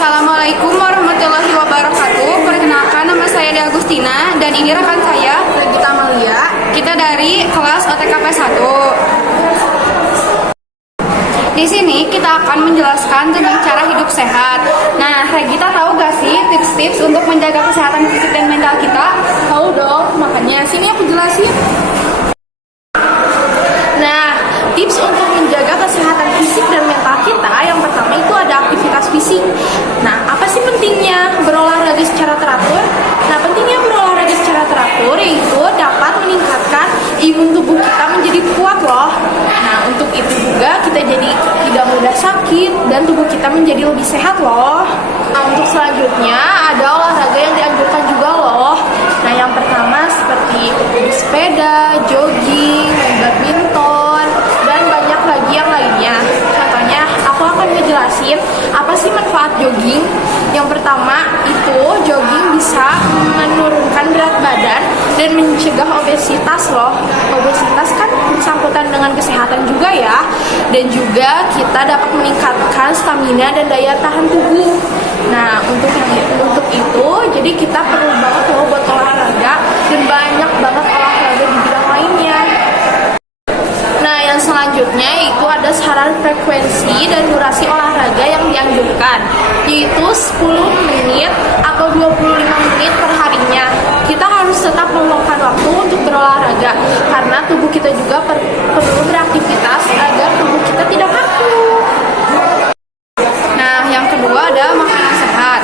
Assalamualaikum warahmatullahi wabarakatuh. Perkenalkan, nama saya Dea Agustina dan ini rekan saya Regita Amalia. Kita dari kelas OTKP 1. Di sini kita akan menjelaskan tentang cara hidup sehat. Nah, Regita tahu gak sih tips-tips untuk menjaga kesehatan fisik dan mental kita? Tahu dong, makanya sini aku jelasin. Nah, tips untuk menjaga kesehatan fisik dan mental kita, yang pertama itu ada aktivitas fisik. Nah, apa sih pentingnya berolahraga secara teratur? Nah, pentingnya berolahraga secara teratur yaitu dapat meningkatkan imun tubuh kita menjadi kuat loh. Nah, untuk itu juga kita jadi tidak mudah sakit dan tubuh kita menjadi lebih sehat loh. Nah, untuk selanjutnya ada olahraga yang dianjurkan juga loh. Nah, yang pertama seperti sepeda, jogging, main badminton, dan banyak lagi yang lainnya. Contohnya, aku akan ngejelasin apa sih manfaat jogging. Yang pertama itu jogging bisa menurunkan berat badan dan mencegah obesitas loh. Obesitas kan bersangkutan dengan kesehatan juga ya. Dan juga kita dapat meningkatkan stamina dan daya tahan tubuh. Nah, untuk itu jadi kita perlu banget loh buat olahraga dan banyak banget olahraga di bidang lainnya. Nah, yang selanjutnya itu ada saran frekuensi dan durasi olahraga yang dianjurkan, yaitu 10 menit atau 25 menit per harinya. Kita harus tetap meluangkan waktu untuk berolahraga, karena tubuh kita juga perlu beraktivitas agar tubuh kita tidak kaku. Nah, yang kedua ada makanan sehat.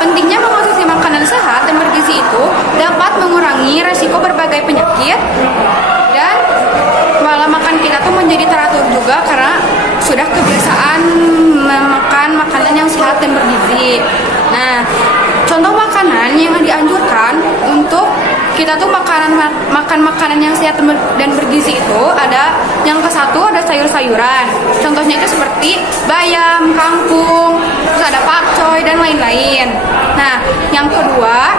Pentingnya mengonsumsi makanan sehat dan bergizi itu dapat mengurangi resiko berbagai penyakit dan malah makan kita tuh menjadi teratur juga karena sudah kebiasaan memakan makanan yang sehat dan bergizi. Nah, contoh makanan yang dianjurkan untuk kita tuh makan makanan yang sehat dan bergizi itu ada yang ke satu ada sayur-sayuran. Contohnya itu seperti bayam, kangkung, terus ada pakcoy dan lain-lain. Nah, yang kedua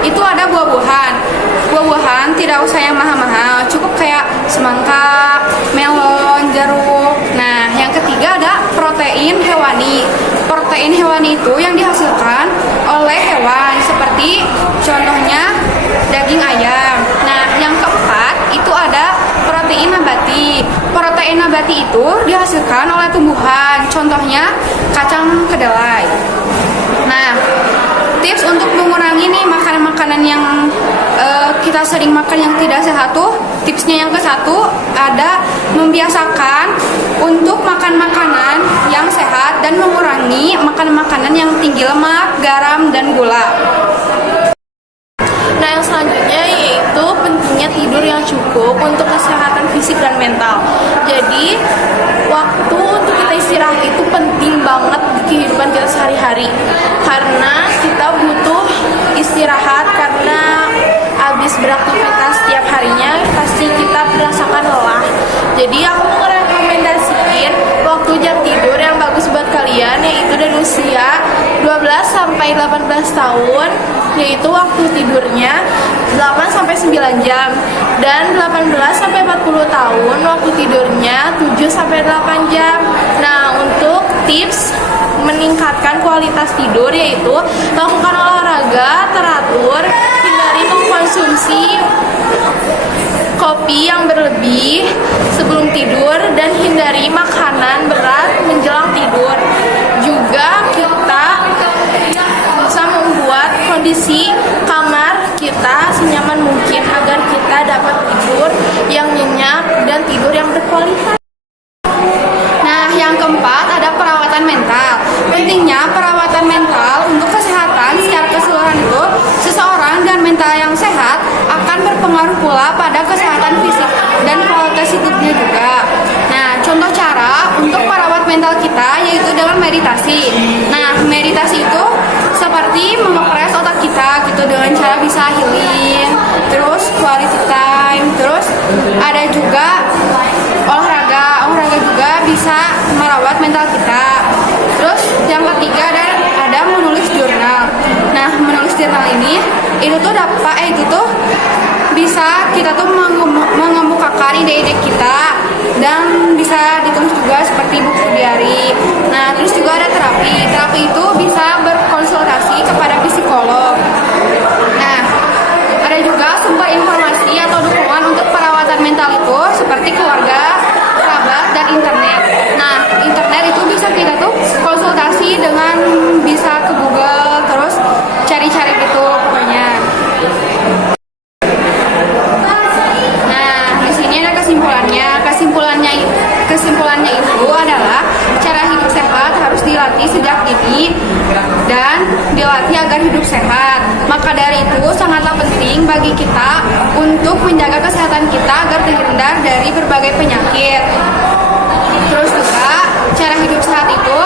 itu ada buah-buahan. Buah-buahan tidak usah yang mahal-mahal, cukup kayak semangka, melon, jeruk. Nah, yang ketiga ada protein hewani. Protein hewani itu yang dihasilkan oleh hewan seperti contohnya daging ayam. Nah, yang keempat itu ada protein nabati. Protein nabati itu dihasilkan oleh tumbuhan, contohnya kacang kedelai. Nah, tips untuk mengurangi nih makanan-makanan yang kita sering makan yang tidak sehat tuh, tipsnya yang ke satu ada membiasakan untuk makan makanan yang sehat dan mengurangi makanan-makanan yang tinggi lemak, garam, dan gula. Nah, yang selanjutnya yaitu pentingnya tidur yang cukup untuk kesehatan fisik dan mental. Jadi, waktu untuk kita istirahat itu penting banget di kehidupan kita sehari-hari. Karena kita butuh istirahat karena habis beraktivitas setiap harinya pasti kita merasakan lelah. Jadi, aku merekomendasikan waktu jam tidur yang bagus buat kalian yaitu dari usia 12 sampai 18 tahun, yaitu waktu tidurnya 8 sampai 9 jam, dan 18 sampai 40 tahun waktu tidurnya 7 sampai 8 jam. Nah, untuk tips meningkatkan kualitas tidur yaitu lakukan olahraga teratur, hindari mengkonsumsi kopi yang berlebih sebelum tidur, dan hindari makanan berat menjelang tidur. Juga kita bisa membuat kondisi kamar kita senyaman mungkin agar kita dapat tidur yang nyenyak dan tidur yang berkualitas. Nah, yang keempat ada perawatan mental. Pentingnya perawatan mental untuk kesehatan secara keseluruhan itu, seseorang dan mental yang sehat akan berpengaruh pula pada kesehatan fisik dan kualitas hidupnya juga. Nah, contoh cara untuk merawat mental kita yaitu dengan meditasi. Nah, meditasi itu seperti memepres otak kita gitu dengan cara bisa healing, terus quality time, terus ada juga olahraga juga bisa merawat mental kita. Terus yang ketiga ada menulis jurnal. Nah, menulis jurnal ini itu tuh bisa kita tuh mengemukakan ide-ide kita dan bisa ditulis juga seperti buku diary. Nah, terus juga ada terapi. Terapi itu bisa dilatih sejak dini dan dilatih agar hidup sehat. Maka dari itu sangatlah penting bagi kita untuk menjaga kesehatan kita agar terhindar dari berbagai penyakit. Terus juga cara hidup sehat itu